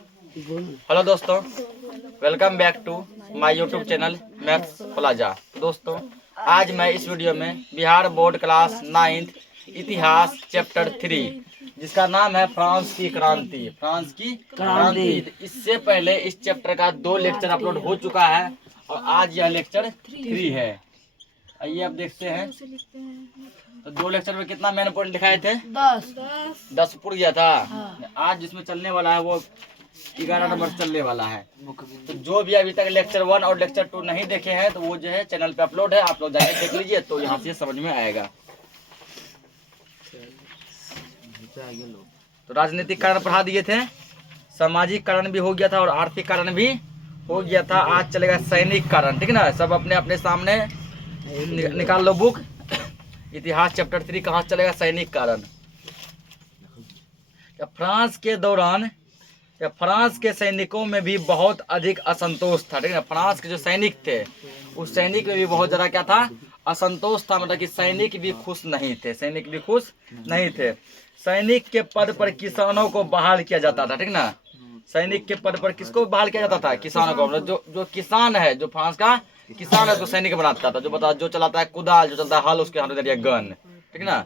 Hello दोस्तों, welcome back to my YouTube channel Maths Plaza. दोस्तों, आज मैं इस वीडियो में बिहार बोर्ड क्लास 9th इतिहास चैप्टर 3 जिसका नाम है फ्रांस की क्रांति। फ्रांस की क्रांति। इससे पहले इस चैप्टर का 2 लेक्चर अपलोड हो चुका है और आज यह लेक्चर 3 है। आइए अब देखते हैं। तो 2 लेक्चर में कितना मैंने पॉइंट दिखाए थे? 10 पूरा गया था। आज जिसमें चलने वाला है वो 11 नंबर चलने वाला है। तो जो भी अभी तक लेक्चर 1 और लेक्चर 2 नहीं देखे हैं तो वो जो है चैनल पे अपलोड है, आप लोग जाके देख लीजिए तो यहाँ से समझ में आएगा। तो राजनीतिक कारण पढ़ा दिए थे, सामाजिक कारण भी हो गया था और आर्थिक कारण भी हो गया था। आज चलेगा सैनिक कारण, ठीक ना। सब अपने अपने सामने निकाल लो बुक। इतिहास चैप्टर 3 कहाँ चलेगा? सैनिक कारण। फ्रांस के दौरान फ्रांस के सैनिकों में भी बहुत अधिक असंतोष था, ठीक है। फ्रांस के जो सैनिक थे उस सैनिक में भी बहुत ज़्यादा क्या था? असंतोष था। मतलब कि सैनिक भी खुश नहीं थे, सैनिक भी खुश नहीं थे। सैनिक के पद पर किसानों को बहाल किया जाता था, ठीक ना। सैनिक के पद पर किसको बहाल किया जाता था? किसानों को। जो किसान है, जो फ्रांस का किसान है उसको सैनिक बनाता था। जो चलाता है कुदाल, जो चलता है हल, उसके हाथ में दे दिया गन, ठीक ना।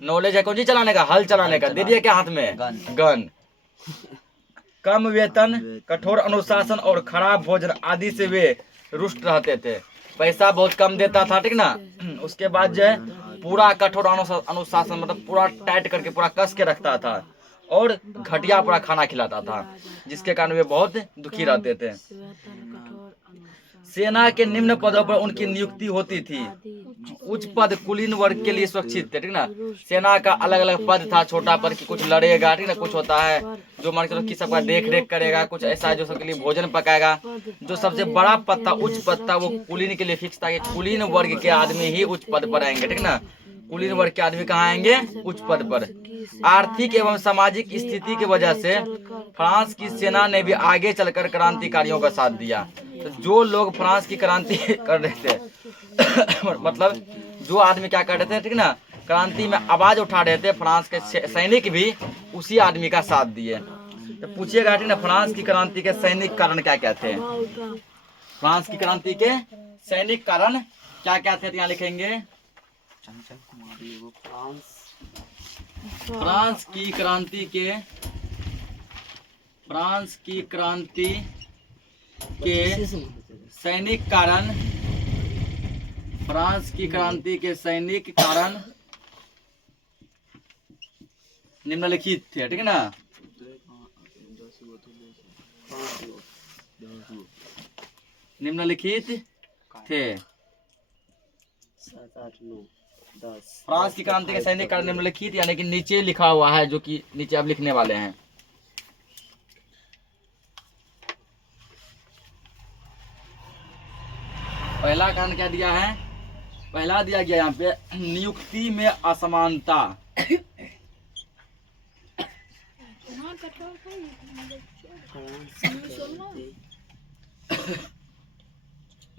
नॉलेज है कौन सी चलाने का? हल चलाने का, दे दिया क्या हाथ में? गन। कम वेतन, कठोर अनुशासन और खराब भोजन आदि से वे रुष्ट रहते थे। पैसा बहुत कम देता था, ठीक ना। उसके बाद जो है पूरा कठोर अनुशासन, मतलब पूरा टाइट करके पूरा कस के रखता था और घटिया पूरा खाना खिलाता था, जिसके कारण वे बहुत दुखी रहते थे। सेना के निम्न पदों पर उनकी नियुक्ति होती थी। उच्च पद कुलीन वर्ग के लिए सुरक्षित थे, ठीक ना। सेना का अलग अलग पद था। छोटा पद की कुछ लड़ेगा, ठीक ना। कुछ होता है जो मान के चलो कि सबका देख रेख करेगा, कुछ ऐसा है जो सबके लिए भोजन पकाएगा। जो सबसे बड़ा पद था, उच्च पद था, वो कुलीन के लिए फिक्स था कि कुलीन वर्ग के आदमी ही उच्च पद पर आएंगे, ठीक ना। कुलीन वर्ग के आदमी कहाँ आएंगे? उच्च पद पर। आर्थिक एवं सामाजिक स्थिति की वजह से फ्रांस की सेना ने भी आगे चलकर क्रांतिकारियों का साथ दिया। तो जो लोग फ्रांस की क्रांति कर रहे थे मतलब जो आदमी क्या कर रहे थे, ठीक ना, क्रांति में आवाज उठा रहे थे, फ्रांस के सैनिक भी उसी आदमी का साथ दिए। तो पूछिएगा, ठीक ना, फ्रांस की क्रांति के सैनिक कारण क्या क्या थे? फ्रांस की क्रांति के सैनिक कारण क्या क्या थे? यहाँ लिखेंगे फ्रांस की क्रांति के सैनिक कारण। फ्रांस की क्रांति के सैनिक कारण निम्नलिखित थे, ठीक है ना। निम्नलिखित थे। फ्रांस की क्रांति के सैनिक कारण निम्नलिखित, यानी कि नीचे लिखा हुआ है, जो कि नीचे अब लिखने वाले हैं। पहला कारण क्या दिया है? पहला दिया गया यहाँ पे नियुक्ति में असमानता।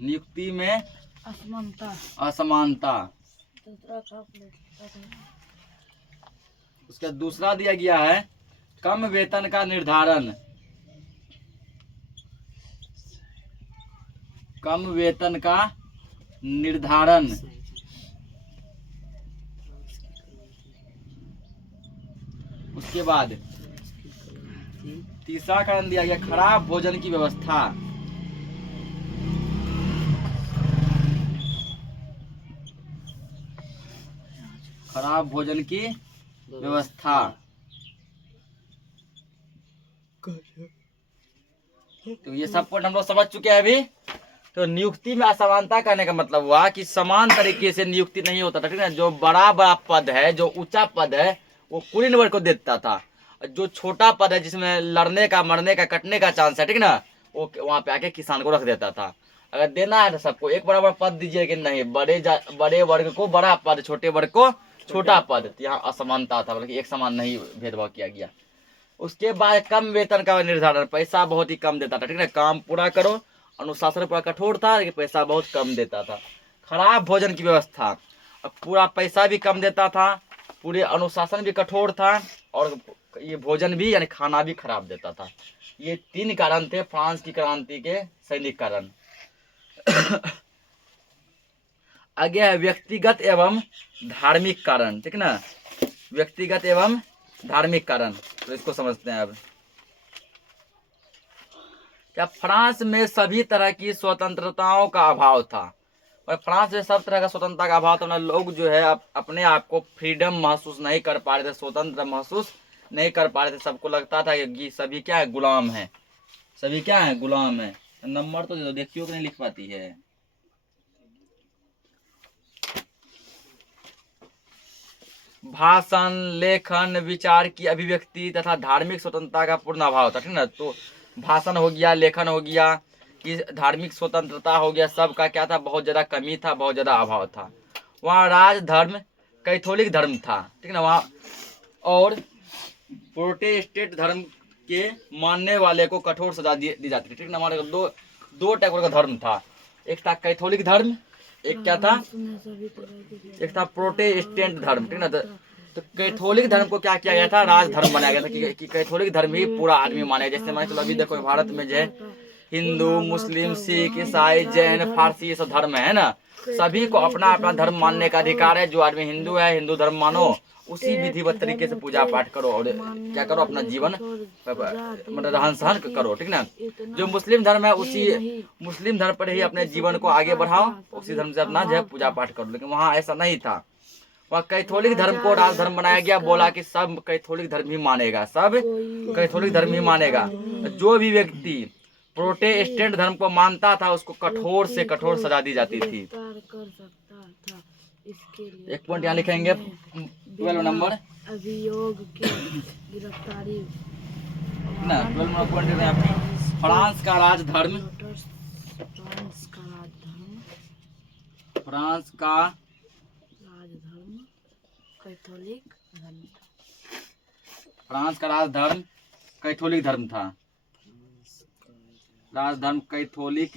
नियुक्ति में असमानता। उसका दूसरा दिया गया है कम वेतन का निर्धारण। कम वेतन का निर्धारण। उसके बाद तीसरा कारण दिया गया खराब भोजन की व्यवस्था। खराब भोजन की व्यवस्था। तो ये सब पॉइंट हम लोग समझ चुके हैं अभी। तो नियुक्ति में असमानता करने का मतलब हुआ कि समान तरीके से नियुक्ति नहीं होता था, ठीक है। जो बड़ा बड़ा पद है, जो ऊंचा पद है, वो कुलीन वर्ग को देता था। जो छोटा पद है, जिसमें लड़ने का, मरने का, कटने का चांस है, ठीक ना, वो वहां पे आके किसान को रख देता था। अगर देना है तो सबको एक बराबर पद दीजिए कि नहीं, बड़े वर्ग को बड़ा पद, छोटे वर्ग को छोटा पद। यहाँ असमानता था, मतलब एक समान नहीं भेदभाव किया गया। उसके बाद कम वेतन का निर्धारण। पैसा बहुत ही कम देता था, ठीक है। काम पूरा करो, अनुशासन पूरा कठोर था लेकिन पैसा बहुत कम देता था। खराब भोजन की व्यवस्था। पूरा पैसा भी कम देता था, पूरे अनुशासन भी कठोर था और ये भोजन भी यानी खाना भी खराब देता था। ये 3 कारण थे फ्रांस की क्रांति के सैनिक कारण। आगे है व्यक्तिगत एवं धार्मिक कारण, ठीक ना, व्यक्तिगत एवं धार्मिक कारण। तो इसको समझते हैं अब। क्या फ्रांस में सभी तरह की स्वतंत्रताओं का अभाव था, और फ्रांस में सब तरह का स्वतंत्रता का अभाव था। मतलब लोग जो है अपने आप को फ्रीडम महसूस नहीं कर पा रहे थे, स्वतंत्र महसूस नहीं कर पा रहे थे। सबको लगता था कि सभी क्या है, गुलाम है, सभी क्या है, गुलाम है। नंबर तो देखियो कि नहीं लिख पाती है। भाषण, लेखन, विचार की अभिव्यक्ति तथा धार्मिक स्वतंत्रता का पूर्ण अभाव था, ठीक ना। तो भाषण हो गया, लेखन हो गया, कि धार्मिक स्वतंत्रता हो गया, सबका क्या था, बहुत ज़्यादा कमी था, बहुत ज़्यादा अभाव था। वहाँ राज धर्म कैथोलिक धर्म था, ठीक ना, वहाँ। और प्रोटेस्टेंट धर्म के मानने वाले को कठोर सजा दी जाती थी, ठीक ना। हमारे दो टाइप का धर्म था, एक था कैथोलिक धर्म, एक क्या था, एक था प्रोटेस्टेंट धर्म, ठीक ना। तो कैथोलिक धर्म को क्या किया गया था, राज धर्म बनाया गया था कि कैथोलिक धर्म ही पूरा आदमी माना गया। जैसे मान चलो अभी देखो भारत में जो है हिंदू, मुस्लिम, सिख, ईसाई, जैन, फारसी, ये सब धर्म है ना। सभी को अपना अपना धर्म मानने का अधिकार है। जो आदमी हिंदू है, हिंदू धर्म मानो, उसी विधिवत तरीके से पूजा पाठ करो और क्या करो, अपना जीवन मतलब रहन सहन करो, ठीक ना। जो मुस्लिम धर्म है, उसी मुस्लिम धर्म पर ही अपने जीवन को आगे बढ़ाओ, उसी धर्म से अपना जो है पूजा पाठ करो। लेकिन वहाँ ऐसा नहीं था। वह कैथोलिक धर्म को राज धर्म बनाया गया, बोला कि सब कैथोलिक धर्म ही मानेगा, सब कैथोलिक धर्म ही मानेगा। जो भी व्यक्ति प्रोटेस्टेंट धर्म को मानता था, उसको कठोर से कठोर सजा दी जाती थी। एक पॉइंट यहाँ लिखेंगे, 12 नंबर अभियोग की गिरफ्तारी ना, 12 नंबर पॉइंट यहाँ पे फ्रांस का राजधर्म, फ्रांस का राजधर्म कैथोलिक धर्म, फ्रांस का राजधर्म कैथोलिक धर्म था, राजधर्म कैथोलिक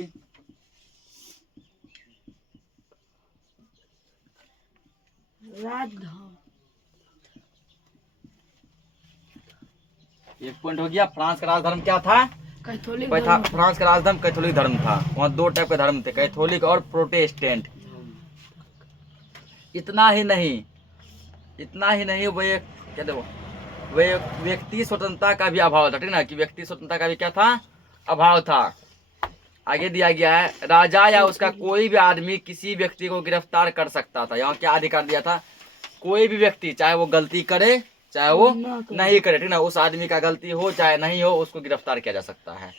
राजधर्म। एक पॉइंट हो गया। फ्रांस का राजधर्म क्या था, कैथोलिक फ्रांस का राजधर्म कैथोलिक धर्म था। वहाँ 2 टाइप के धर्म थे, कैथोलिक और प्रोटेस्टेंट। इतना ही नहीं, वे क्या देखो, वे व्यक्ति स्वतंत्रता का भी अभाव था, ठीक ना, कि व्यक्ति स्वतंत्रता का भी क्या था, अभाव था। आगे दिया गया है, राजा या उसका कोई भी आदमी किसी व्यक्ति को गिरफ्तार कर सकता था। यहाँ क्या अधिकार दिया था, कोई भी व्यक्ति चाहे वो गलती करे चाहे वो नहीं करे, ठीक ना, उस आदमी का गलती हो चाहे नहीं हो, उसको गिरफ्तार किया जा सकता है।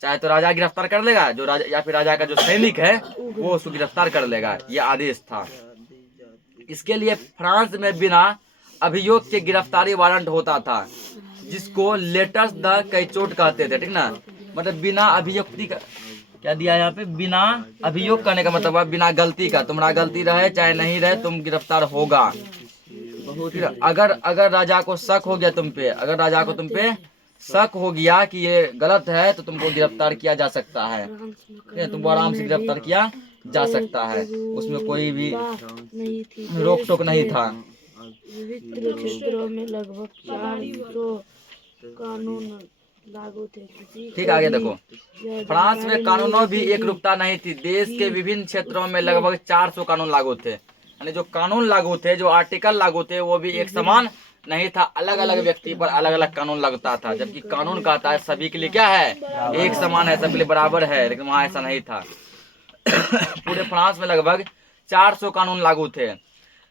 चाहे तो राजा गिरफ्तार कर लेगा, जो राजा या फिर राजा का जो सैनिक है वो उसको गिरफ्तार कर लेगा, ये आदेश था। इसके लिए फ्रांस में बिना अभियोग के गिरफ्तारी वारंट होता था, जिसको लेटर्स द कैचोट कहते थे, ठीक ना। मतलब बिना अभियुक्ति का क्या दिया है यहाँ पे, बिना अभियोग करने का मतलब है बिना गलती का, तुम्हारा गलती रहे चाहे नहीं रहे तुम गिरफ्तार होगा। अगर राजा को शक हो गया तुम पे, अगर राजा को तुम पे शक हो गया कि ये गलत है, तो तुमको गिरफ्तार किया जा सकता है, तुमको आराम से गिरफ्तार किया जा सकता है, उसमें कोई भी रोक टोक नहीं था। विभिन्न क्षेत्रों में लगभग 400 कानून लागू थे। ठीक, आगे देखो, फ्रांस में कानूनों भी एक रूपता नहीं थी। देश के विभिन्न क्षेत्रों में लगभग 400 कानून लागू थे, यानी जो कानून लागू थे, जो आर्टिकल लागू थे, वो भी एक समान नहीं था। अलग अलग व्यक्ति पर अलग अलग कानून लगता था, जबकि कानून कहता है सभी के लिए क्या है, एक समान है, सबके लिए बराबर है। लेकिन वहाँ ऐसा नहीं था। पूरे फ्रांस में लगभग 400 कानून लागू थे।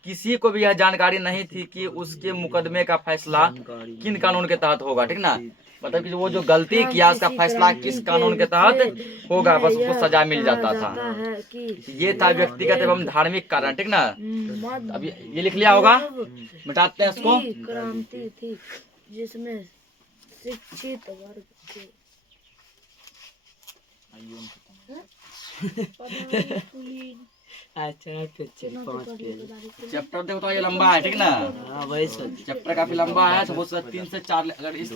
किसी को भी यह जानकारी नहीं थी कि उसके मुकदमे का फैसला किन कानून के तहत होगा, ठीक ना। मतलब कि वो जो गलती किया उसका फैसला किस कानून के तहत होगा, बस उसको सजा मिल जाता था। ये था व्यक्तिगत एवं धार्मिक कारण, ठीक ना। अब ये लिख लिया होगा, मिटाते हैं इसको। क्रांति थी जिसमें शिक्षित वर्ग के चैप्टर देखो तो ये लंबा है, ठीक ना। चैप्टर काफी लंबा है, तो वो 3 से 4 अगर इस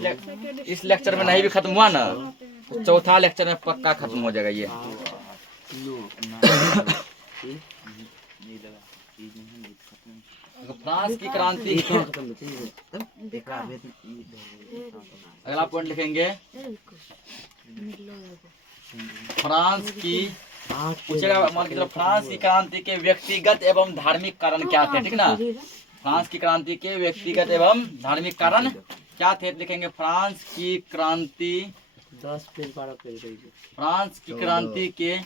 लेक्चर में नहीं भी खत्म हुआ ना, तो चौथा लेक्चर में पक्का खत्म हो जाएगा ये। फ्रांस की क्रांति के अगला पॉइंट लिखेंगे फ्रांस की पूछेगा मान के चलो फ्रांस की क्रांति के व्यक्तिगत एवं धार्मिक कारण क्या थे, ठीक ना। फ्रांस की क्रांति के व्यक्तिगत एवं धार्मिक कारण क्या थे, लिखेंगे फ्रांस की क्रांति 10 पेज 12 पेज रही है। फ्रांस की क्रांति के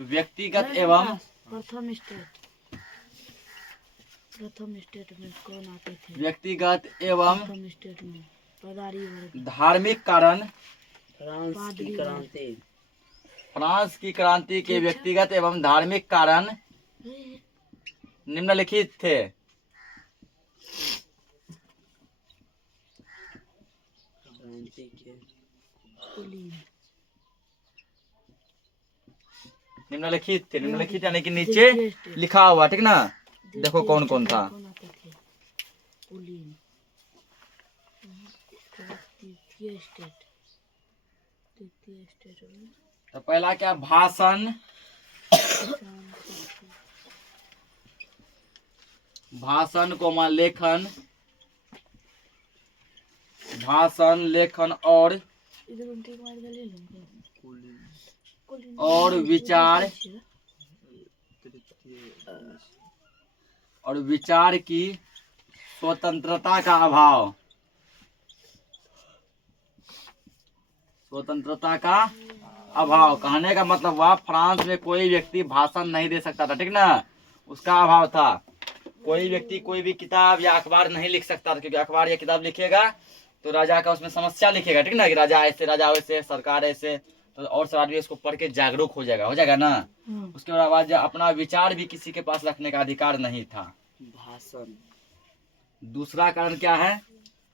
व्यक्तिगत एवं प्रथम स्टेट में कौन आते थे? व्यक्तिगत एवं प्रथम स्टेट में पदारी वर्ग, धार्मिक कारण फ्रांस की क्रांति फ्रांस की क्रांति के व्यक्तिगत एवं धार्मिक कारण निम्नलिखित थे। क्रांति के निम्नलिखित यानी कि नीचे लिखा हुआ, ठीक ना। देखो कौन कौन था। कौन आते थे? कुलीन, तृतीय स्टेट में तो पहला क्या, भाषण को लेखन, भाषण लेखन और विचार की स्वतंत्रता का अभाव, कहने का मतलब हुआ फ्रांस में कोई व्यक्ति भाषण नहीं दे सकता था, ठीक ना, उसका अभाव था। कोई व्यक्ति कोई भी किताब या अखबार नहीं लिख सकता था, क्योंकि अखबार या किताब लिखेगा तो राजा का उसमें समस्या लिखेगा, ठीक ना, कि राजा ऐसे, राजा वैसे, सरकार ऐसे, तो और सब आदमी इसको पढ़ के जागरूक हो जाएगा ना। उसके बाद अपना विचार भी किसी के पास रखने का अधिकार नहीं था। भाषण। दूसरा कारण क्या है,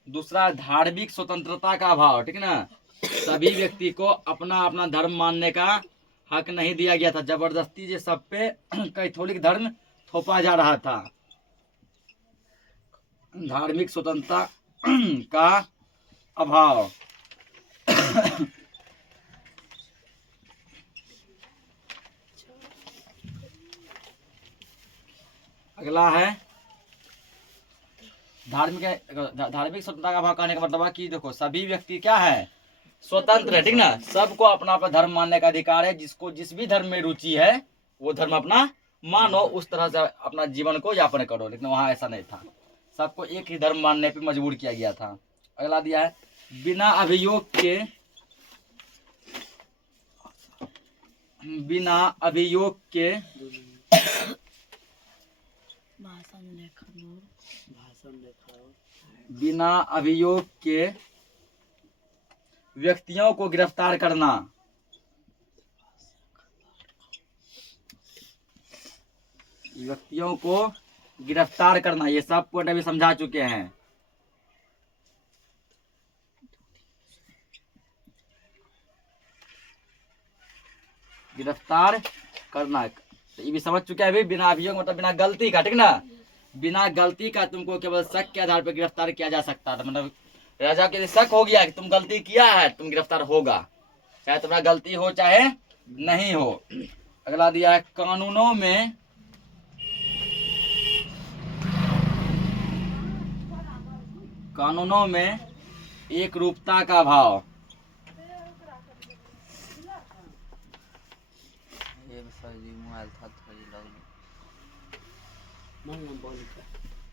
दूसरा धार्मिक स्वतंत्रता का अभाव, ठीक ना। सभी व्यक्ति को अपना अपना धर्म मानने का हक नहीं दिया गया था, जबरदस्ती ये सब पे कैथोलिक धर्म थोपा जा रहा था। धार्मिक स्वतंत्रता का अभाव। अगला है धार्मिक स्वतंत्रता का अभाव कहने का मतलब है कि देखो सभी व्यक्ति क्या है, स्वतंत्र है, ठीक ना। सबको अपना अपना धर्म मानने का अधिकार है। जिसको जिस भी धर्म में रुचि है वो धर्म अपना मानो, उस तरह से अपना जीवन को यापन करो। लेकिन वहां ऐसा नहीं था, सबको एक ही धर्म मानने पे मजबूर किया गया था। अगला दिया है बिना अभियोग के बिना अभियोग के व्यक्तियों को गिरफ्तार करना, ये सब पॉइंट अभी समझा चुके हैं। गिरफ्तार करना ये भी समझ चुके हैं अभी। बिना अभियोग मतलब बिना गलती का, ठीक ना, बिना गलती का तुमको केवल शक के आधार पर गिरफ्तार किया जा सकता था। मतलब राजा के शक हो गया कि तुम गलती किया है, तुम गिरफ्तार होगा, चाहे तुम्हारा गलती हो चाहे नहीं हो। अगला दिया है कानूनों में एक रूपता का अभाव।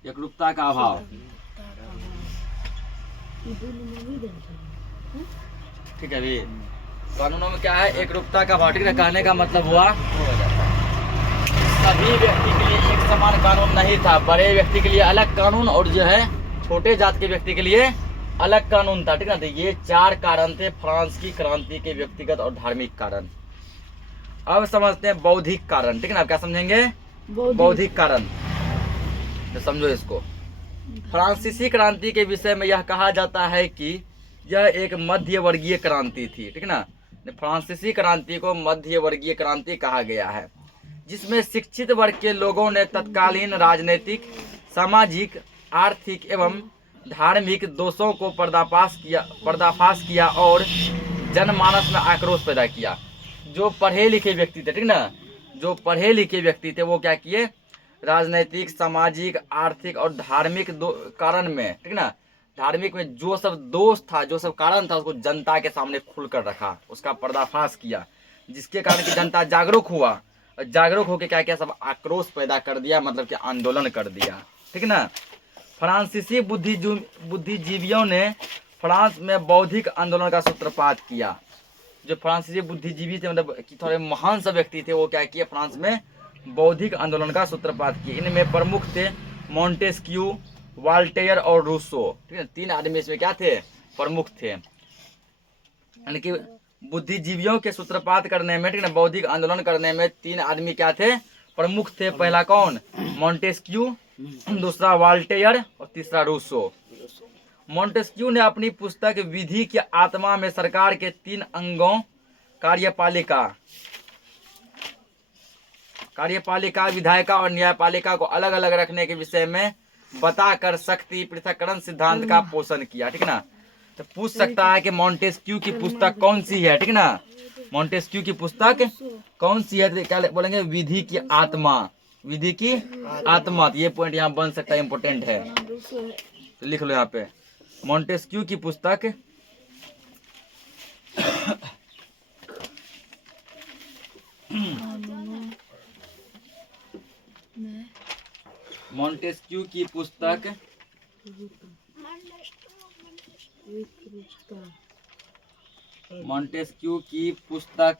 एक रूपता का अभाव, ठीक है अभी कानूनों में क्या है, एक रूपता का अभाव, ठीक है। कहने का मतलब हुआ सभी व्यक्ति के लिए एक समान कानून नहीं था। बड़े व्यक्ति के लिए अलग कानून और जो है छोटे जात के व्यक्ति के लिए अलग कानून था, ठीक है ना। तो ये चार कारण थे फ्रांस की क्रांति के व्यक्तिगत और धार्मिक कारण। अब समझते हैं बौद्धिक कारण, ठीक है ना। क्या समझेंगे, बौद्धिक कारण, तो समझो इसको। फ्रांसीसी क्रांति के विषय में यह कहा जाता है कि यह एक मध्य वर्गीय क्रांति थी, ठीक है ना। फ्रांसीसी क्रांति को मध्य वर्गीय क्रांति कहा गया है, जिसमें शिक्षित वर्ग के लोगों ने तत्कालीन राजनीतिक, सामाजिक, आर्थिक एवं धार्मिक दोषों को पर्दाफाश किया और जनमानस में आक्रोश पैदा किया। जो पढ़े लिखे व्यक्ति थे, ठीक ना, जो पढ़े लिखे व्यक्ति थे वो क्या किए, राजनैतिक, सामाजिक, आर्थिक और धार्मिक कारण में, ठीक ना, धार्मिक में जो सब दोष था, जो सब कारण था, उसको जनता के सामने खुलकर रखा, उसका पर्दाफाश किया, जिसके कारण कि जनता जागरूक हुआ, और जागरूक होकर क्या किया, सब आक्रोश पैदा कर दिया, मतलब कि आंदोलन कर दिया, ठीक ना। फ्रांसीसी बुद्धिजीवियों ने फ्रांस में बौद्धिक आंदोलन का सूत्रपात किया। जो फ्रांसीसी बुद्धिजीवी थे, मतलब कि थोड़े महान सा व्यक्ति थे, वो क्या किए, फ्रांस में बौद्धिक आंदोलन का सूत्रपात किए। इनमें प्रमुख थे मॉन्टेस्क्यू, वाल्टेयर और रूसो, ठीक है। 3 आदमी इसमें क्या थे, प्रमुख थे। यानी कि बुद्धिजीवियों के सूत्रपात करने में, ठीक ना, बौद्धिक आंदोलन करने में 3 आदमी क्या थे, प्रमुख थे। पहला कौन, मॉन्टेस्क्यू, दूसरा वाल्टेयर और तीसरा रूसो। मॉन्टेस्क्यू ने अपनी पुस्तक विधि की आत्मा में सरकार के 3 अंगों कार्यपालिका, विधायिका और न्यायपालिका को अलग अलग रखने के विषय में बताकर शक्ति पृथक्करण सिद्धांत का पोषण किया, ठीक ना। तो पूछ सकता है कि मॉन्टेस्क्यू की पुस्तक कौन सी है, ठीक ना, मॉन्टेस्क्यू की पुस्तक कौन सी है, तो क्या बोलेंगे, विधि की आत्मा, विधि की आत्मा। तो ये पॉइंट यहाँ बन सकता है, इंपॉर्टेंट है, तो लिख लो यहाँ पे मॉन्टेस्क्यू की पुस्तक मॉन्टेस्क्यू की पुस्तक मॉन्टेस्क्यू की पुस्तक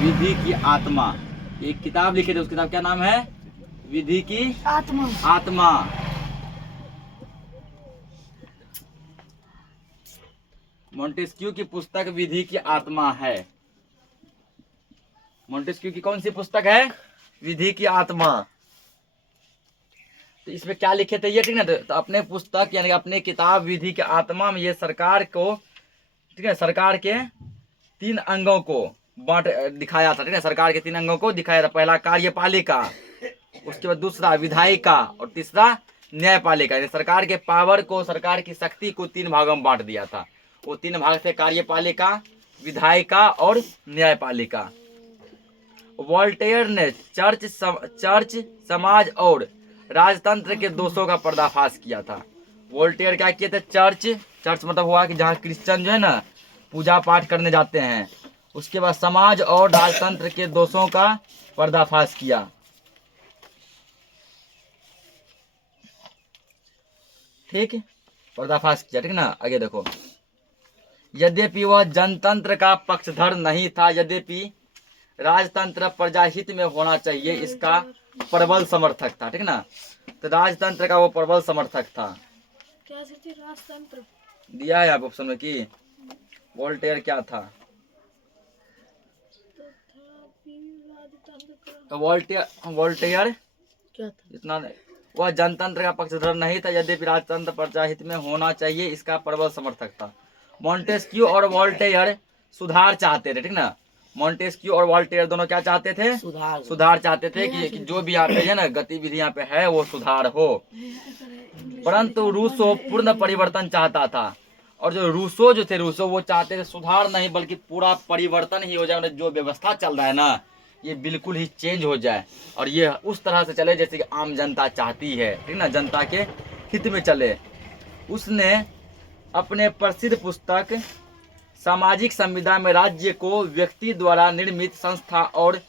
विधि की आत्मा, एक किताब लिखे थे, उस किताब का नाम है विधि की आत्मा। मॉन्टेस्क्यू की पुस्तक विधि की आत्मा है। मॉन्टेस्क्यू की कौन सी पुस्तक है, विधि की आत्मा। तो इसमें क्या लिखे थे ये, ठीक ना, तो अपने पुस्तक यानी अपने किताब विधि की आत्मा में ये सरकार को, ठीक है, सरकार के 3 अंगों को बांट दिखाया था, ठीक है, सरकार के 3 अंगों को दिखाया था। पहला कार्यपालिका, उसके बाद दूसरा विधायिका और तीसरा न्यायपालिका। यानी सरकार के पावर को, सरकार की शक्ति को 3 भागों में बांट दिया था। वो 3 भाग थे कार्यपालिका, विधायिका और न्यायपालिका। वोल्टेयर ने चर्च, समाज और राजतंत्र के दोषों का पर्दाफाश किया था। वोल्टेयर क्या किए थे, चर्च मतलब हुआ कि जहाँ क्रिश्चियन जो है ना पूजा पाठ करने जाते हैं। उसके बाद समाज और राजतंत्र के दोषों का पर्दाफाश किया। ठीक, पर्दाफाश किया, ठीक ना। आगे देखो, यद्यपि वह जनतंत्र का पक्षधर नहीं था, यद्यपि राजतंत्र प्रजाहित में होना चाहिए, इसका प्रबल समर्थक था, ठीक ना। तो राजतंत्र का वो प्रबल समर्थक था। क्या थी राजतंत्र, दिया है आप ऑप्शन में कि वोल्टेयर क्या था। तो वोल्टेयर क्या था, इतना वह जनतंत्र का पक्षधर नहीं था, यद्यपि राजतंत्र प्रजाहित में होना चाहिए, इसका प्रबल समर्थक था। मॉन्टेस्क्यू और वोल्टेयर सुधार चाहते थे, ठीक ना। मॉन्टेस्क्यू और वोल्टेयर दोनों क्या चाहते थे, सुधार चाहते थे कि जो भी यहाँ पे है ना गतिविधि यहाँ पे है वो सुधार हो। परंतु रूसो पूर्ण परिवर्तन चाहता था। और जो रूसो वो चाहते थे सुधार नहीं बल्कि पूरा परिवर्तन ही हो जाए, मतलब जो व्यवस्था चल रहा है ना ये बिल्कुल ही चेंज हो जाए और ये उस तरह से चले जैसे कि आम जनता चाहती है, ठीक ना, जनता के हित में चले। उसने अपने प्रसिद्ध पुस्तक सामाजिक संविदा में राज्य को व्यक्ति द्वारा निर्मित संस्था और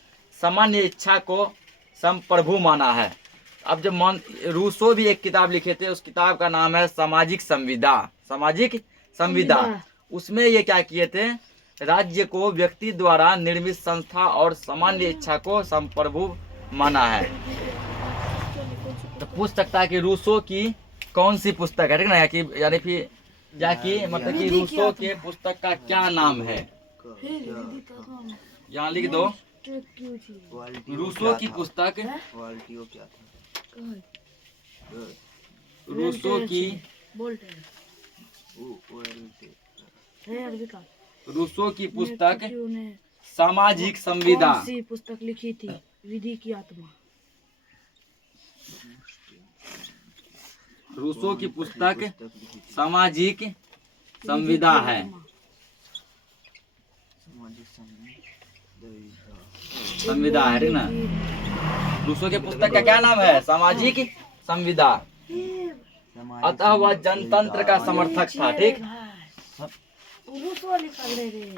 सामान्य इच्छा को संप्रभु माना है। अब जब रूसो भी एक किताब लिखे थे, उस किताब का नाम है सामाजिक संविदा। उसमें ये क्या किए थे, राज्य को व्यक्ति द्वारा निर्मित संस्था और सामान्य इच्छा को संप्रभु माना है। तो पूछ सकता है कि रूसो की कौन सी पुस्तक है, ठीक ना, यानी फिर या कि मतलब कि रूसो के पुस्तक का क्या नाम है, यहाँ लिख दो। रूसो की पुस्तक, रूसो की रूसो की पुस्तक सामाजिक संविदा, पुस्तक लिखी थी, विधि की आत्मा। रूसो की पुस्तक सामाजिक संविदा है। संविदा है, ठीक ना। रूसो के पुस्तक का क्या नाम है? सामाजिक संविदा। अतः वह जनतंत्र का समर्थक था, ठीक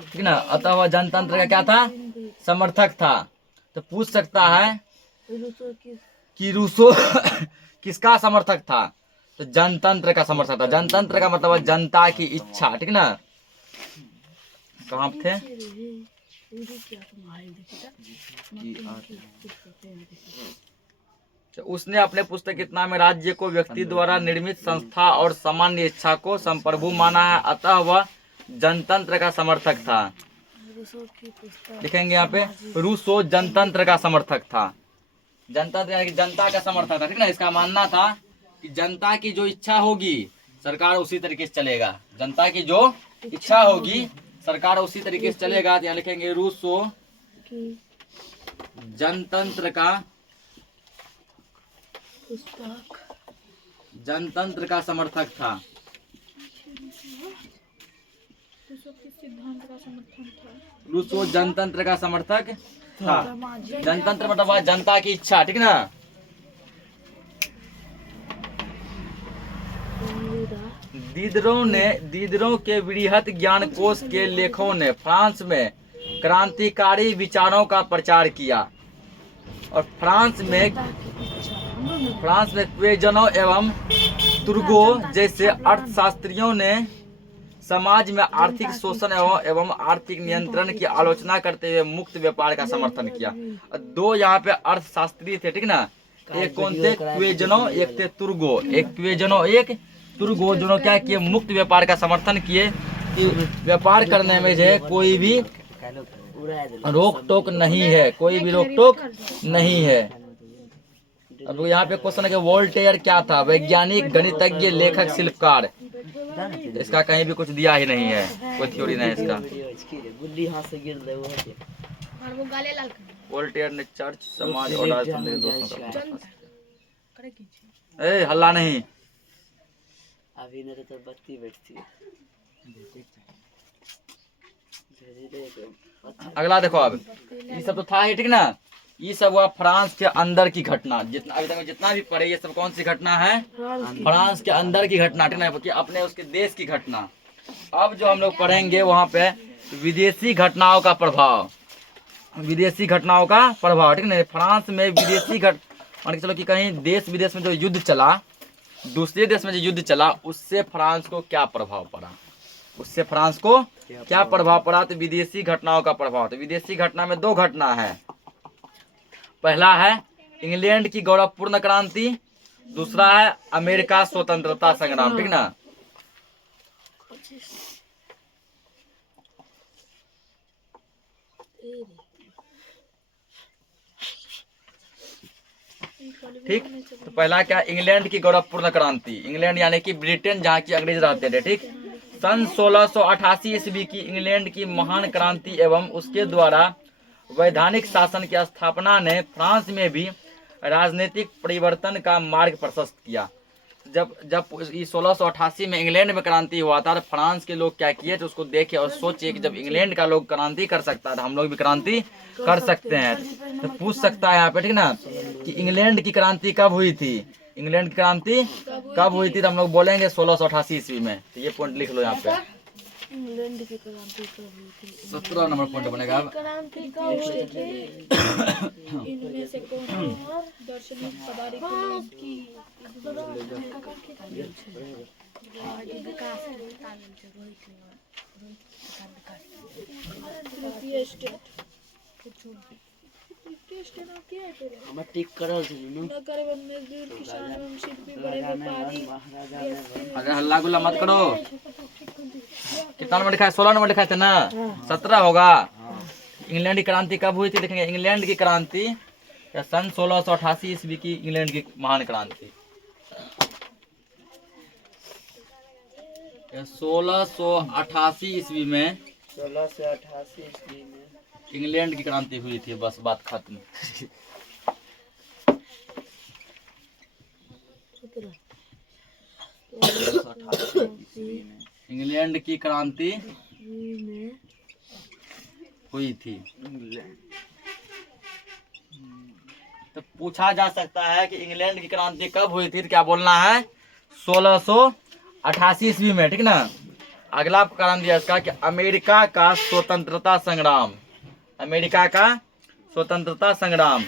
ठीक ना। अतः वह जनतंत्र का क्या था? समर्थक था। तो पूछ सकता है कि रूसो किसका समर्थक था? तो जनतंत्र का समर्थक था। जनतंत्र का मतलब है जनता की इच्छा, ठीक ना। कहाँ थे? तो उसने अपने पुस्तक इतना में राज्य को व्यक्ति द्वारा निर्मित संस्था और सामान्य इच्छा को संप्रभु माना है। अतः वह जनतंत्र का समर्थक था। लिखेंगे यहाँ पे, रूसो जनतंत्र का समर्थक था। जनतंत्र यानी कि जनता का समर्थक था, ठीक ना। इसका मानना था कि जनता की जो इच्छा होगी सरकार उसी तरीके से चलेगा। जनता की जो इच्छा होगी सरकार उसी तरीके से चलेगा। तो यहाँ लिखेंगे रूसो जनतंत्र का समर्थक था। रूसो जनतंत्र का समर्थक था। जनतंत्र मतलब जनता की इच्छा, ठीक ना। दीदरों के वृहत ज्ञान कोश के लेखकों ने फ्रांस में क्रांतिकारी विचारों का प्रचार किया और फ्रांस में क्वेजनो एवं तुर्गो जैसे अर्थशास्त्रियों ने समाज में आर्थिक शोषण एवं आर्थिक नियंत्रण की आलोचना करते हुए मुक्त व्यापार का समर्थन किया। दो यहाँ पे अर्थशास्त्री थे, ठीक ना। एक कौन थे? क्वेजनो, एक थे तुर्गो। एक क्वेजनो, एक तुर्गो, दोनों क्या किए? मुक्त व्यापार का समर्थन किए कि व्यापार करने में जो है कोई भी रोक टोक नहीं है, कोई भी रोक टोक नहीं है। अब यहाँ पे क्वेश्चन है कि वोल्टेयर क्या था? वैज्ञानिक, गणितज्ञ, लेखक, शिल्पकार। इसका कहीं भी कुछ दिया ही नहीं है, कोई थ्योरी नहीं है इसका। वोल्टेयर ने चर्च, समाज और राजतंत्र के दोस्तों का। ए हल्ला नहीं। अभी नहीं तो बत्ती बैठती है। अगला देखो, अब ये सब तो था ही, ठीक ना। ये सब हुआ फ्रांस के अंदर की घटना। जितना अभी तक जितना भी पढ़े ये सब कौन सी घटना है? फ्रांस के अंदर की घटना, ठीक ना, कि अपने उसके देश की घटना। अब जो हम लोग पढ़ेंगे वहाँ पे विदेशी घटनाओं का प्रभाव। विदेशी घटनाओं का प्रभाव, ठीक ना। फ्रांस में विदेशी मान के चलो कि कहीं देश विदेश में जो युद्ध चला, दूसरे देश में जो युद्ध चला, उससे फ्रांस को क्या प्रभाव पड़ा? उससे फ्रांस को क्या प्रभाव पड़ा? तो विदेशी घटनाओं का प्रभाव। तो विदेशी घटना में दो घटना है। पहला है इंग्लैंड की गौरवपूर्ण क्रांति, दूसरा है अमेरिका स्वतंत्रता संग्राम, ठीक ना। ठीक। तो पहला क्या? इंग्लैंड की गौरवपूर्ण क्रांति। इंग्लैंड यानी कि ब्रिटेन, जहाँ की अंग्रेज रहते थे, ठीक। सन 1688 ईस्वी की इंग्लैंड की महान क्रांति एवं उसके द्वारा वैधानिक शासन की स्थापना ने फ्रांस में भी राजनीतिक परिवर्तन का मार्ग प्रशस्त किया। जब 1688 में इंग्लैंड में क्रांति हुआ था, तो फ्रांस के लोग क्या किए? तो उसको देखे और सोचे कि जब इंग्लैंड का लोग क्रांति कर सकता है तो हम लोग भी क्रांति कर सकते हैं। तो पूछ सकता है यहाँ पे, ठीक ना, कि इंग्लैंड की क्रांति कब हुई थी? इंग्लैंड की क्रांति कब हुई थी? तो हम लोग बोलेंगे 1688 ईस्वी में। तो ये पॉइंट लिख लो यहाँ पे। इंग्लैंड की क्रांति कब हुई थी? 17 नंबर पॉइंट बनेगा। क्रांति कब हुई थी? इनमें से कौन दार्शनिक पदार्थ की हम टिक करल छै नु। अगर हल्ला गुल्ला मत करो। कितना नंबर लिखा है? 16 नंबर लिखा है ना। 17 होगा। इंग्लैंड की क्रांति कब हुई थी? देखेंगे इंग्लैंड की क्रांति सन 1688 ईस्वी की इंग्लैंड की महान क्रांति। 1688 ईस्वी में 1688 ईस्वी में इंग्लैंड की क्रांति हुई थी। बस बात खत्म। इंग्लैंड की क्रांति हुई थी? तो पूछा जा सकता है कि इंग्लैंड की क्रांति कब हुई थी, तो क्या बोलना है? 1688 ईस्वी में, ठीक ना। अगला कारण दिया इसका कि अमेरिका का स्वतंत्रता संग्राम। अमेरिका का स्वतंत्रता संग्राम।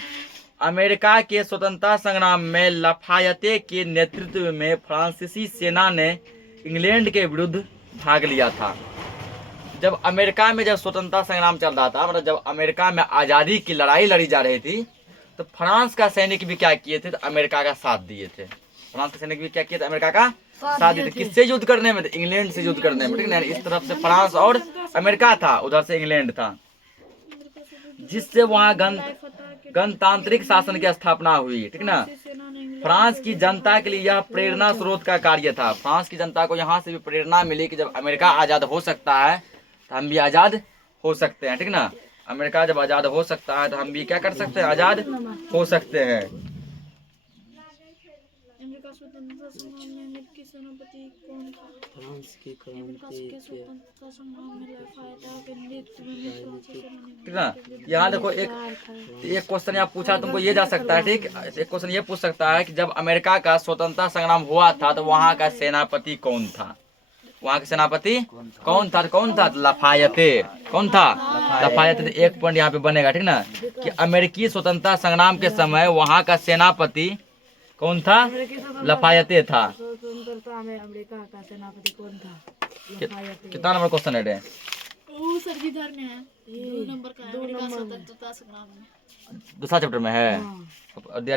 अमेरिका के स्वतंत्रता संग्राम में लफायते के नेतृत्व में फ्रांसीसी सेना ने इंग्लैंड के विरुद्ध भाग लिया था। जब अमेरिका में जब स्वतंत्रता संग्राम चल रहा था, मतलब जब अमेरिका में आज़ादी की लड़ाई लड़ी जा रही थी, तो फ्रांस का सैनिक भी क्या किए थे? तो अमेरिका का साथ दिए थे। फ्रांस के सैनिक भी क्या किए थे? अमेरिका का साथ दिए थे। किससे युद्ध करने में? इंग्लैंड से युद्ध करने में, ठीक ना। इस तरफ से फ्रांस और अमेरिका था, उधर से इंग्लैंड था, जिससे वहाँ गणतांत्रिक शासन की स्थापना हुई, ठीक ना। फ्रांस की जनता के लिए यह प्रेरणा स्रोत का कार्य था। फ्रांस की जनता को यहाँ से भी प्रेरणा मिली कि जब अमेरिका आज़ाद हो सकता है तो हम भी आज़ाद हो सकते हैं, ठीक ना। अमेरिका जब आज़ाद हो सकता है तो हम भी क्या कर सकते हैं? आज़ाद हो सकते हैं। अमेरिका स्वतंत्रता संग्राम में अमेरिकी सेनापति कौन था? फ्रांस की अमेरिका क्रांति के के स्वतंत्रता संग्राम में लफायते के नेतृत्व में फ्रांसीसी सेना ने ठीक ना। यहाँ देखो एक क्वेश्चन यहाँ पूछा तुमको ये जा सकता है, ठीक। एक क्वेश्चन ये पूछ सकता है कि जब अमेरिका का स्वतंत्रता संग्राम हुआ था तो वहाँ का सेनापति कौन था? वहाँ का सेनापति कौन था? कौन था? लफायते। कौन था? लफायते। तो एक पॉइंट यहाँ पे बनेगा, ठीक ना, कि अमेरिकी स्वतंत्रता संग्राम के समय वहाँ का सेनापति कौन था? लफायते था। स्वतंत्रता में अमेरिका का सेनापति कौन था? कितना नंबर क्वेश्चन है? वो संविधान में है 2 नंबर का है, अमेरिका स्वतंत्रता संग्राम में। दूसरा चैप्टर में है,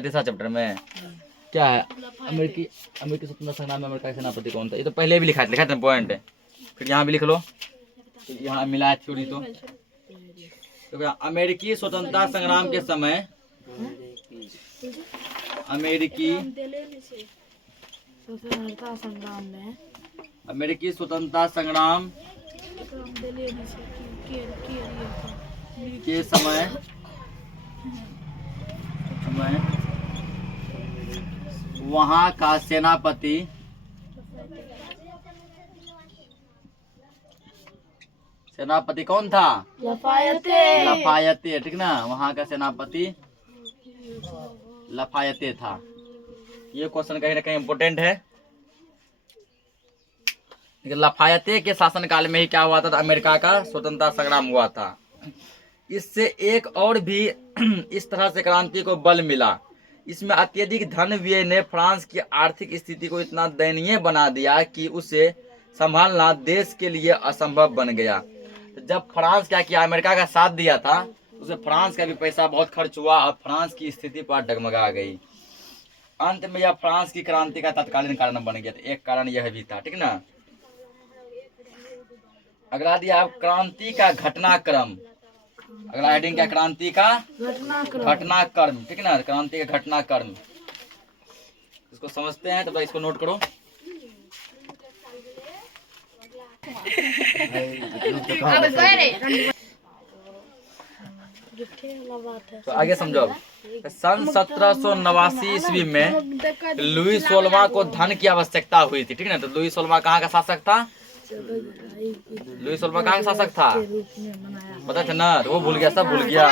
तीसरा चैप्टर में क्या है? अमेरिकी स्वतंत्रता संग्राम में अमेरिका का सेनापति कौन था? ये तो पहले भी लिखा था पॉइंट, फिर यहाँ भी लिख लो, यहाँ मिला है थ्योरी। तो क्या अमेरिकी स्वतंत्रता संग्राम के समय अमेरिकी स्वतंत्रता संग्राम में अमेरिकी स्वतंत्रता संग्राम के समय वहाँ का सेनापति कौन था? लफायते, ठीक ना। वहाँ का सेनापति लफायते था। ये क्वेश्चन कहीं ना कहीं इम्पोर्टेंट है। लफायते के शासनकाल में ही क्या हुआ था? तो अमेरिका का स्वतंत्रता संग्राम हुआ था। इससे एक और भी इस तरह से क्रांति को बल मिला। इसमें अत्यधिक धन व्यय ने फ्रांस की आर्थिक स्थिति को इतना दयनीय बना दिया कि उसे संभालना देश के लिए असंभव बन गया। तो जब फ्रांस क्या किया? अमेरिका का साथ दिया था, उसे फ्रांस का भी पैसा बहुत खर्च हुआ और फ्रांस की स्थिति पर डगमगा गई। अंत में यह फ्रांस की क्रांति का तत्कालीन कारण बन गया था। एक कारण यह भी था, ठीक ना। अगला दिया क्रांति का घटनाक्रम। अगला हेडिंग क्या? क्रांति का घटनाक्रम, ठीक ना। क्रांति का घटनाक्रम, इसको समझते हैं तो इसको नोट करो। तो आगे समझो। सन 1789 ईस्वी में लुई 16वां को धन की आवश्यकता हुई थी, ठीक ना। तो लुई 16वां कहाँ का शासक था? लुई 16वां कहाँ का शासक था? पता था ना, तो वो भूल गया, सब भूल गया।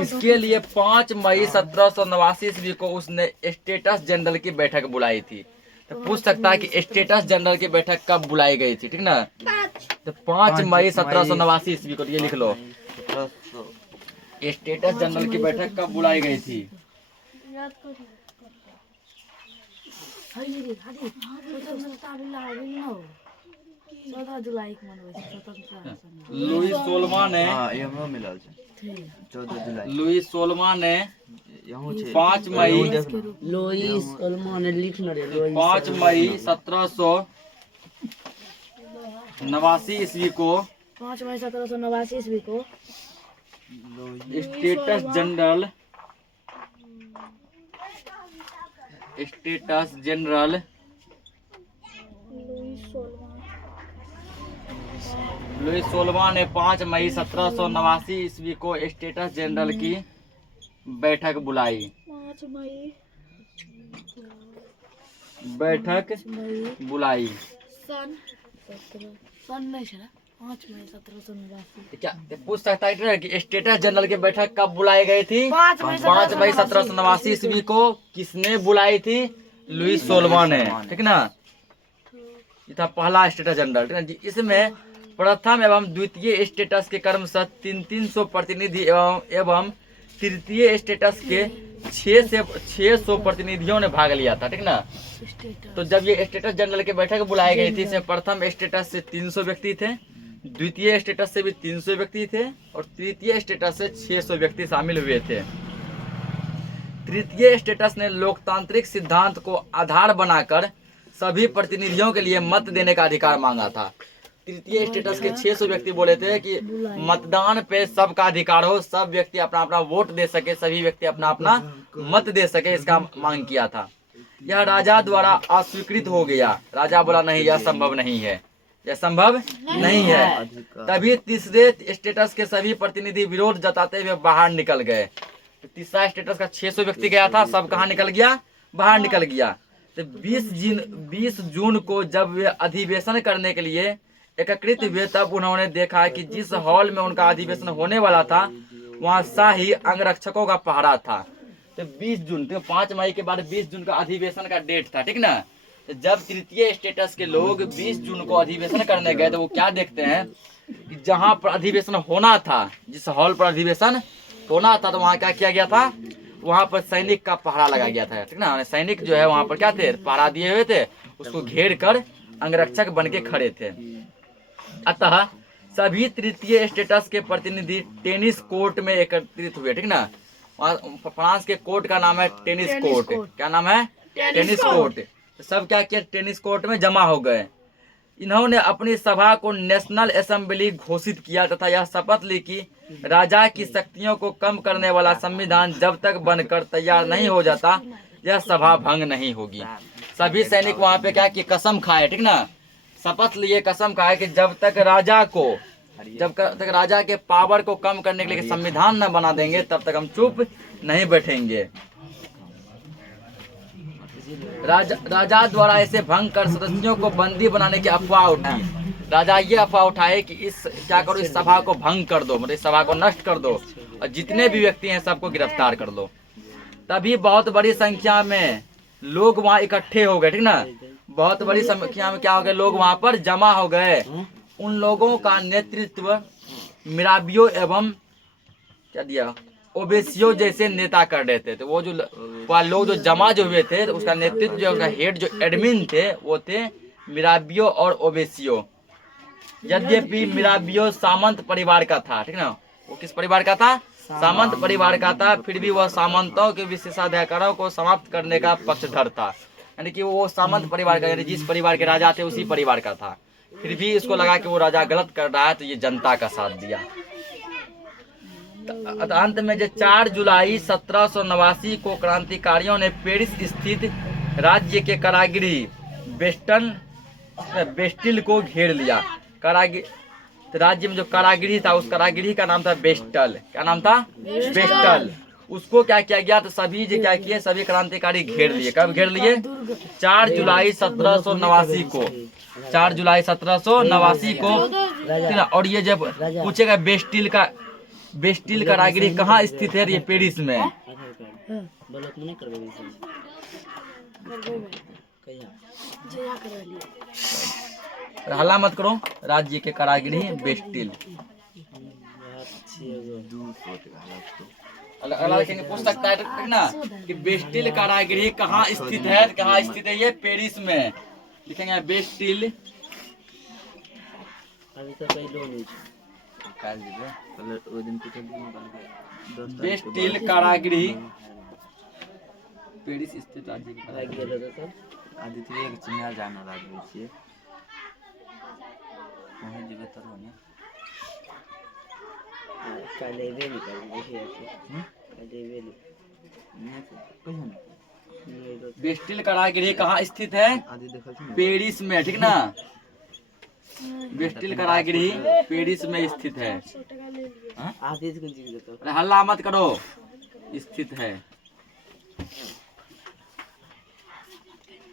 इसके लिए 5 मई 1789 ईस्वी को उसने स्टेटस जनरल की बैठक बुलाई थी। तो पूछ सकता है कि स्टेटस जनरल की बैठक कब बुलाई गई थी, ठीक ना। तो 5 मई 1789 ईस्वी को, ये लिख लो, स्टेटस जनरल की बैठक कब बुलाई गई थी? लुई 16वां ने 5 मई 1789 ईस्वी को 5 मई 1789 ईस्वी को स्टेटस जनरल लुई 16वां ने 5 मई 1789 ईस्वी को स्टेटस जनरल की बैठक बुलाई। 5 मई बैठक बुलाई। सन नहीं 5 मई 1789। क्या पूछ सकता है कि स्टेटस जनरल की बैठक कब बुलाई गई थी? 5 मई 5 मई 1789 ईस्वी को। किसने बुलाई थी? लुईस 16वां ने, ठीक ना। ये था पहला स्टेटस जनरल, ठीक ना जी। इसमें प्रथम एवं द्वितीय स्टेटस के क्रमशः 300 प्रतिनिधि एवं तृतीय स्टेटस के 600 प्रतिनिधियों ने भाग लिया था, ठीक ना। तो जब ये स्टेटस जनरल की बैठक बुलाई गई थी, इसमें प्रथम स्टेटस से 300 व्यक्ति थे, द्वितीय स्टेटस से भी 300 व्यक्ति थे और तृतीय स्टेटस से 600 व्यक्ति शामिल हुए थे। तृतीय स्टेटस ने लोकतांत्रिक सिद्धांत को आधार बनाकर सभी प्रतिनिधियों के लिए मत देने का अधिकार मांगा था। तृतीय स्टेटस के 600 व्यक्ति बोले थे कि मतदान पे सबका अधिकार हो, सब व्यक्ति अपना अपना वोट दे सके, सभी व्यक्ति अपना अपना मत दे सके, इसका मांग किया था। यह राजा द्वारा अस्वीकृत हो गया। राजा बोला नहीं, यह संभव नहीं है, यह संभव नहीं है। तभी तीसरे स्टेटस के सभी प्रतिनिधि विरोध जताते हुए बाहर निकल गए। तो तीसरा स्टेटस का 600 व्यक्ति गया था, सब कहाँ निकल गया? बाहर निकल गया। तो 20 जून को जब वे अधिवेशन करने के लिए एकत्रित हुए, तब उन्होंने देखा कि जिस हॉल में उनका अधिवेशन होने वाला था वहाँ शाही अंगरक्षकों का पहरा था। तो 20 जून, तो 5 मई के बाद 20 जून का अधिवेशन का डेट था, ठीक ना। तो जब तृतीय स्टेटस के लोग 20 जून को अधिवेशन करने गए तो वो क्या देखते हैं कि जहाँ पर अधिवेशन होना था, जिस हॉल पर अधिवेशन होना था, तो वहाँ क्या किया गया था? वहाँ पर सैनिक का पहरा लगा गया था, ठीक ना। सैनिक जो है वहाँ पर क्या थे? पहरा दिए हुए थे, उसको घेर कर अंगरक्षक बन के खड़े थे। अतः सभी तृतीय स्टेटस के प्रतिनिधि टेनिस कोर्ट में एकत्रित हुए, ठीक ना। फ्रांस के कोर्ट का नाम है टेनिस कोर्ट। क्या नाम है? Tennis court. सब क्या किया? टेनिस कोर्ट में जमा हो गए। इन्होंने अपनी सभा को नेशनल असेंबली घोषित किया तथा यह शपथ ली कि राजा की शक्तियों को कम करने वाला संविधान जब तक बनकर तैयार नहीं हो जाता, यह सभा भंग नहीं होगी। सभी सैनिक वहाँ पे क्या कि कसम खाए, ठीक ना, शपथ लिए, कसम खाए कि जब तक राजा के पावर को कम करने के लिए संविधान न बना देंगे, तब तक हम चुप नहीं बैठेंगे। राजा द्वारा इसे भंग कर सदस्यों को बंदी बनाने की अफवाह उठी। राजा ये अफवाह उठाए कि इस सभा को भंग कर दो, मतलब इस सभा को नष्ट कर दो और जितने भी व्यक्ति हैं सबको गिरफ्तार कर लो। तभी बहुत बड़ी संख्या में लोग वहाँ इकट्ठे हो गए, ठीक ना। बहुत बड़ी संख्या में क्या हो गए? लोग वहाँ पर जमा हो गए। उन लोगों का नेतृत्व मिराबियो एवं क्या दिया ओबेसियो जैसे नेता कर रहे थे। तो वो जो लोग जो जमा जो हुए थे, तो उसका नेतृत्व जो उसका हेड जो एडमिन थे वो थे मिराबियो और ओबेसियो। यद्यपि मिराबियो सामंत परिवार का था, ठीक ना। वो किस परिवार का था? सामंत परिवार का था। फिर भी वह सामंतों के विशेषाधिकारों को समाप्त करने का पक्षधर था, यानी कि वो सामंत परिवार का, यानी जिस परिवार के राजा थे उसी परिवार का था। फिर भी इसको लगा कि वो राजा गलत कर रहा है, तो ये जनता का साथ दिया। अंत में जो 4 जुलाई 1789 को क्रांतिकारियों ने पेरिस स्थित राज्य के कारागृह बेस्टिल को घेर लिया। तो राज्य में जो कारागृह था, उस कारागृह का नाम था बेस्टल। क्या नाम था? बेस्टल। उसको क्या किया गया? तो सभी जो क्या किए, सभी क्रांतिकारी घेर लिए। कब घेर लिए? 4 जुलाई 1789 को। 4 जुलाई 1789 को। और ये जब पूछेगा बेस्टिल कारागृह कहाँ स्थित है? ये पेरिस में। हल्ला मत करो। राज्य के कारागृह बेस्टिल। पूछ सकता है ना कि बेस्टिल कारागृह कहाँ स्थित है? कहाँ स्थित है? ये पेरिस में। लिखेंगे बेस्टिल। बेस्टिल कारागृह पेरिस स्थित राज्य के कारागृह। बेस्टिल कारागृह कहाँ स्थित है? पेरिस में, ठीक ना। बेस्टिल कारागृह पेरिस में स्थित है। हल्ला मत करो। स्थित है।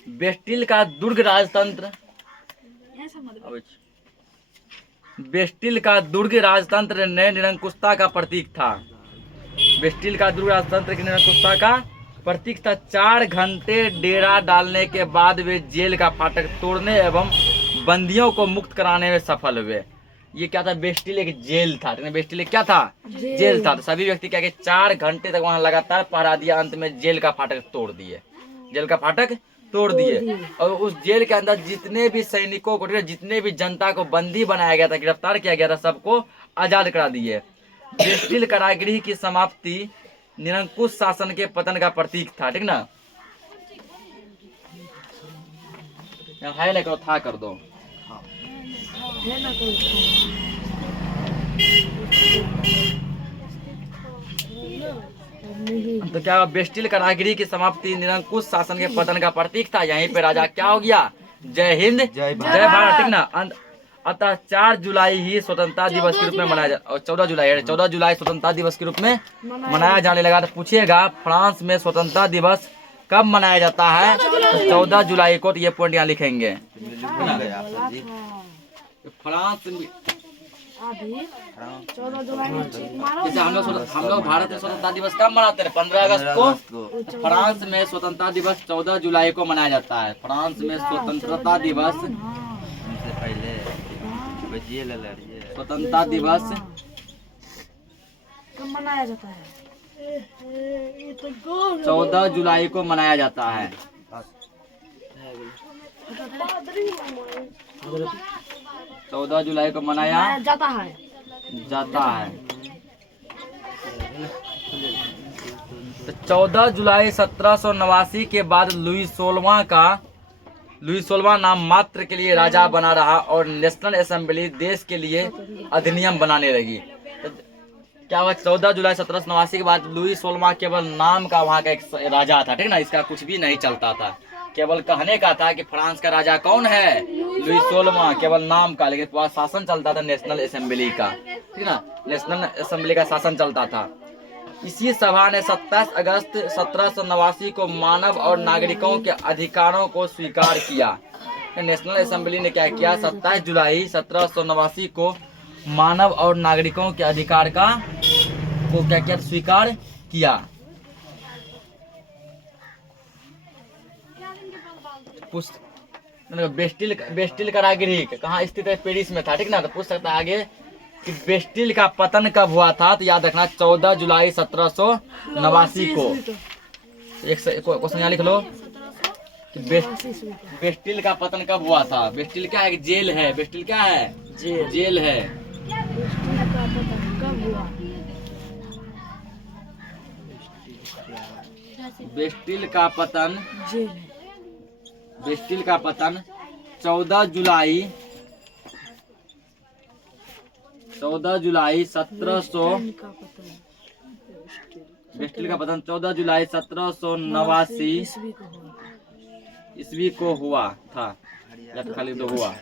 बेस्टिल का दुर्ग राजतंत्र बेस्टिल का दुर्ग राजतंत्र ने निरंकुशता का प्रतीक था। बेस्टिल का दुर्ग राजतंत्र की निरंकुशता का प्रतीक था। 4 घंटे डेरा डालने के बाद वे जेल का फाटक तोड़ने एवं बंदियों को मुक्त कराने में सफल हुए। ये क्या था? बेस्टिल एक जेल था। बेस्टिल एक क्या था? जेल था। तो सभी व्यक्ति क्या 4 घंटे तक वहां लगातार पहरा दिया, अंत में जेल का फाटक तोड़ दिए। जेल का फाटक तोड़ दिए और उस जेल के अंदर जितने भी सैनिकों को, जितने भी जनता को बंदी बनाया गया था, गिरफ्तार किया गया था, सबको आजाद करा दिए। बेस्टिल कारागृह की समाप्ति निरंकुश शासन के पतन का प्रतीक था। ठीक ना? है ना? करो था कर दो। है ना कोई नहीं। तो क्या बेस्टिल कारागृह की समाप्ति निरंकुश शासन के पतन का प्रतीक था। यहीं पे राजा क्या हो गया? जय हिंद जय भारत। ठीक ना? अतः 4 जुलाई ही स्वतंत्रता दिवस के रूप में मनाया 14 जुलाई स्वतंत्रता दिवस के रूप में मनाया जाने लगा। तो पूछिएगा फ्रांस में स्वतंत्रता दिवस कब मनाया जाता है? तो 14 जुलाई को। तो ये पॉइंट यहाँ लिखेंगे। फ्रांस में 14 जुलाई में जैसे हम लोग भारत में स्वतंत्रता दिवस कब मनाते हैं? 15 अगस्त को। फ्रांस में स्वतंत्रता दिवस 14 जुलाई को मनाया जाता है। फ्रांस में स्वतंत्रता दिवस स्वतंत्रता दिवस कब मनाया जाता है? 14 जुलाई को मनाया जाता है। 14 जुलाई को मनाया जाता है। तो 14 जुलाई 1789 के बाद लुई 16वां नाम मात्र के लिए राजा बना रहा और नेशनल असेंबली देश के लिए अधिनियम बनाने लगी। तो क्या हुआ? 14 जुलाई 1789 के बाद लुई 16वां केवल नाम का वहाँ का एक राजा था। ठीक ना? इसका कुछ भी नहीं चलता था, केवल कहने का था कि फ्रांस का राजा कौन है? लुई 16वां, केवल नाम का, लेकिन वहाँ शासन चलता था नेशनल असेंबली का। ठीक ना? नेशनल असेंबली का शासन चलता था। इसी सभा ने 27 अगस्त 1789 को मानव और नागरिकों के अधिकारों को स्वीकार किया। नेशनल असेंबली ने क्या किया? 27 जुलाई 1789 को मानव और नागरिकों के अधिकार का को क्या किया? स्वीकार किया। बेस्टिल कारागृह कहाँ स्थित है? पेरिस में था। ठीक ना? तो पूछ सकता है आगे कि बेस्टिल का पतन कब हुआ था? तो याद रखना 14 जुलाई 1789 को। एक क्वेश्चन यहाँ लिख लो कि बेस्टिल का पतन कब हुआ था? बेस्टिल क्या है? जेल है। बेस्टिल क्या है? जेल है। बेस्टिल का पतन 14 जुलाई 1700 बेस्टिल का पतन 14 जुलाई 1789 ईस्वी को हुआ था। या तो खाली तो हुआ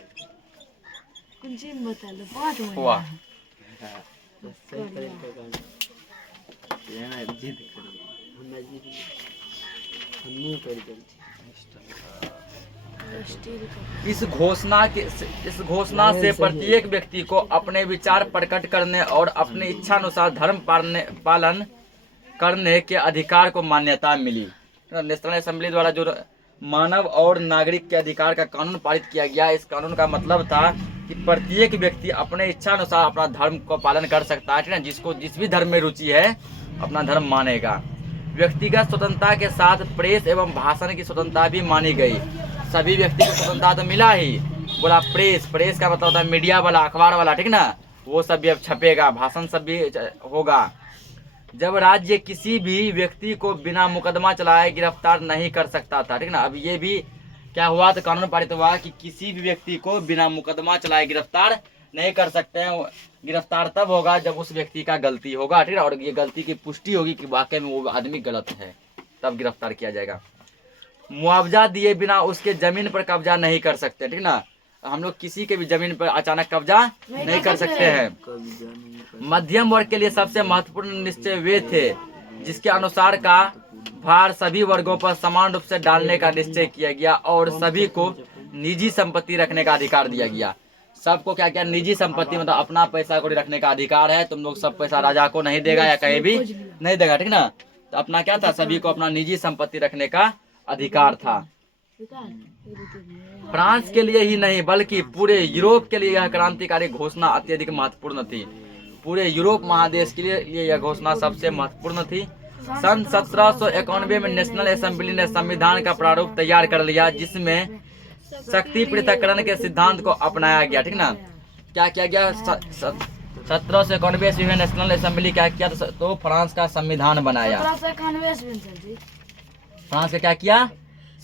इस घोषणा से प्रत्येक व्यक्ति को अपने विचार प्रकट करने और अपनी इच्छानुसार धर्म पालन करने के अधिकार को मान्यता मिली। नेशनल असेंबली द्वारा जो मानव और नागरिक के अधिकार का कानून पारित किया गया, इस कानून का मतलब था कि प्रत्येक व्यक्ति अपने इच्छानुसार अपना धर्म को पालन कर सकता है। जिसको जिस भी धर्म में रुचि है अपना धर्म मानेगा। व्यक्तिगत स्वतंत्रता के साथ प्रेस एवं भाषण की स्वतंत्रता भी मानी गई। सभी व्यक्ति को स्वतंत्रता तो मिला ही, बोला प्रेस का मतलब होता है मीडिया वाला, अखबार वाला। ठीक ना? वो सब भी अब छपेगा, भाषण सब भी होगा। जब राज्य किसी भी व्यक्ति को बिना मुकदमा चलाए गिरफ्तार नहीं कर सकता था। ठीक ना? अब ये भी क्या हुआ? तो कानून पारित हुआ कि किसी भी व्यक्ति को बिना मुकदमा चलाए गिरफ्तार नहीं कर सकते हैं। गिरफ्तार तब होगा जब उस व्यक्ति का गलती होगा। ठीक है? और ये गलती की पुष्टि होगी कि वाकई में वो आदमी गलत है, तब गिरफ्तार किया जाएगा। मुआवजा दिए बिना उसके जमीन पर कब्जा नहीं कर सकते। ठीक ना? हम लोग किसी के भी जमीन पर अचानक कब्जा नहीं कर सकते हैं। मध्यम वर्ग के लिए सबसे महत्वपूर्ण निश्चय वे थे जिसके अनुसार का भार सभी वर्गों पर समान रूप से डालने का निश्चय किया गया और सभी को निजी संपत्ति रखने का अधिकार दिया गया। सबको क्या क्या निजी संपत्ति मतलब अपना पैसा को रखने का अधिकार है। तुम लोग सब पैसा राजा को नहीं देगा या कहीं भी नहीं देगा, ठीक ना। तो अपना क्या था, सभी को अपना निजी संपत्ति रखने का अधिकार था। फ्रांस के लिए ही नहीं बल्कि पूरे यूरोप के लिए यह क्रांतिकारी घोषणा अत्यधिक महत्वपूर्ण थी। पूरे यूरोप महादेश के लिए यह घोषणा सबसे महत्वपूर्ण थी। सन 1791 में नेशनल असेंबली ने संविधान का प्रारूप तैयार कर लिया, जिसमें शक्ति पृथक्करण के सिद्धांत को अपनाया गया, ठीक ना। क्या किया गया, 1791 ईस्वी में नेशनल असेंबली क्या किया, तो फ्रांस का संविधान बनाया। फ्रांस का क्या किया,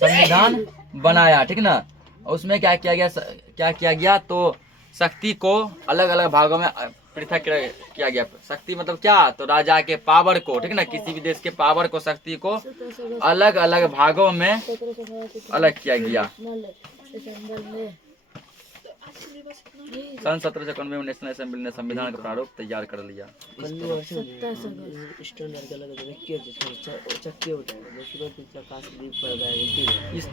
संविधान बनाया, ठीक ना। उसमें क्या किया गया तो शक्ति को अलग अलग भागों में पृथक किया गया। शक्ति मतलब क्या, तो राजा के पावर को, ठीक ना, किसी भी देश के पावर को, शक्ति को अलग अलग भागों में अलग किया गया। सन 1791 में नेशनल असेंबली ने संविधान का प्रारूप तैयार कर लिया। इस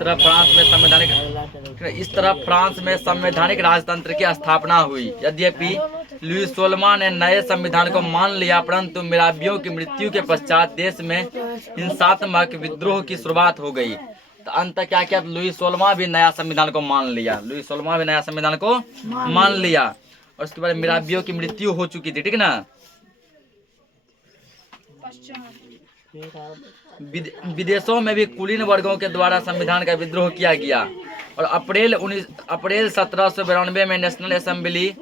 तरह फ्रांस में संवैधानिक राजतंत्र की स्थापना हुई। यद्यपि लुई 16वां ने नए संविधान को मान लिया, परंतु मिराबियों की मृत्यु के पश्चात देश में हिंसात्मक विद्रोह की शुरुआत हो गई। तो अंत क्या किया, लुई 16वां भी नया संविधान को मान लिया। लुई 16वां भी नया संविधान को मान लिया और उसके बाद मिराबियों की मृत्यु हो चुकी थी, ठीक ना। विदेशों में भी कुलीन वर्गों के द्वारा संविधान का विद्रोह किया गया और अप्रैल 1792 में नेशनल असेंबली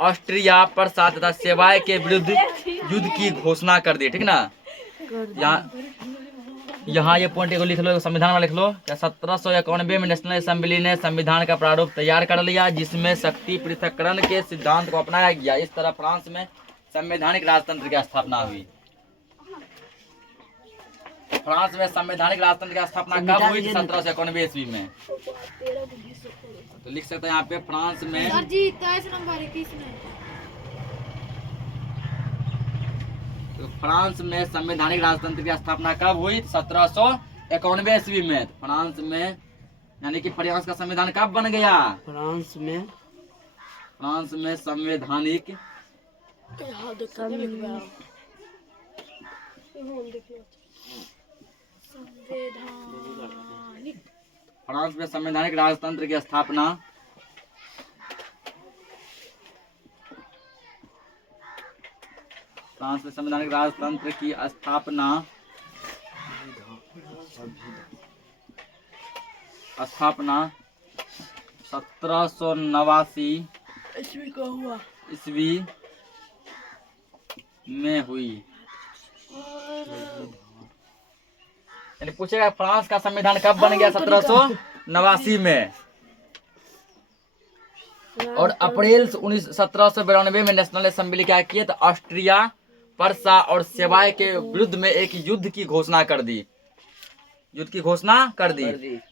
ऑस्ट्रिया, प्रसा तथा सेवाय के विरुद्ध युद्ध की घोषणा कर दी, ठीक ना। यहाँ ये पॉइंट को लिख लो, संविधान में लिख लो। 1791 में नेशनल असेंबली ने संविधान का प्रारूप तैयार कर लिया, जिसमें शक्ति पृथक्करण के सिद्धांत को अपनाया गया। इस तरह फ्रांस में संवैधानिक राजतंत्र की स्थापना हुई। फ्रांस में संवैधानिक राजतंत्र की स्थापना कब हुई, 1791 ईस्वी में। तो लिख सकते हैं यहाँ पे, फ्रांस में फ्रांस में संवैधानिक राजतंत्र की स्थापना कब हुई, 1791 ईस्वी में। फ्रांस में यानी कि फ्रांस का संविधान कब बन गया, फ्रांस में संवैधानिक फ्रांस में संवैधानिक राजतंत्र की स्थापना फ्रांस में संवैधानिक राजतंत्र की स्थापना 1789 ईस्वी में हुई। यानी पूछेगा फ्रांस का संविधान कब बन गया, 1789 में। और अप्रैल 1792 में नेशनल असेंबली क्या किए, तो ऑस्ट्रिया, प्रसा और सेवाय के विरुद्ध में एक युद्ध की घोषणा कर दी।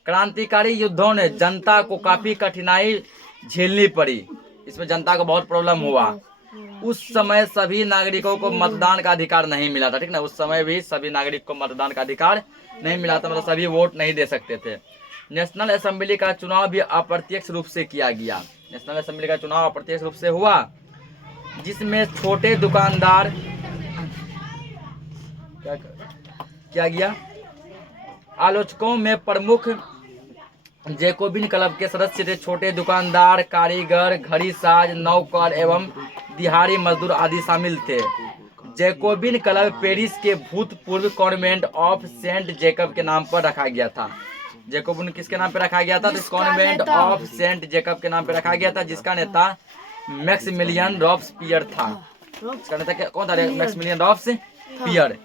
क्रांतिकारी युद्धों ने जनता को काफी कठिनाई झेलनी पड़ी। इसमें जनता को बहुत प्रॉब्लम हुआ। उस समय सभी नागरिकों को मतदान का अधिकार नहीं मिला था, ठीक ना। उस समय भी सभी नागरिक को मतदान का अधिकार नहीं मिला था, मतलब सभी वोट नहीं दे सकते थे। नेशनल असेंबली का चुनाव भी अप्रत्यक्ष रूप से किया गया। नेशनल असेंबली का चुनाव अप्रत्यक्ष रूप से हुआ, जिसमें छोटे दुकानदार क्या गया, आलोचकों में प्रमुख जैकोबिन क्लब के सदस्य थे। छोटे दुकानदार, कारीगर, घड़ी साज, नौकर एवं दिहाड़ी मजदूर आदि शामिल थे। जैकोबिन क्लब पेरिस के भूतपूर्व कॉन्वेंट ऑफ सेंट जेकब के नाम पर रखा गया था। जैकोबिन किसके नाम पर रखा गया था, तो कॉन्वेंट ऑफ सेंट जेकब के नाम पर रखा गया था, जिसका नेता मैक्सिमिलियन रॉब्सपियर था। इसका नेता कौन था, मैक्सिमिलियन रॉब्सपियर।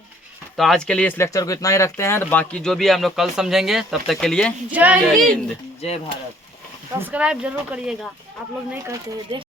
तो आज के लिए इस लेक्चर को इतना ही रखते हैं, तो बाकी जो भी हम लोग कल समझेंगे। तब तक के लिए जय हिंद, जय भारत। सब्सक्राइब जरूर करिएगा, आप लोग नहीं करते हैं।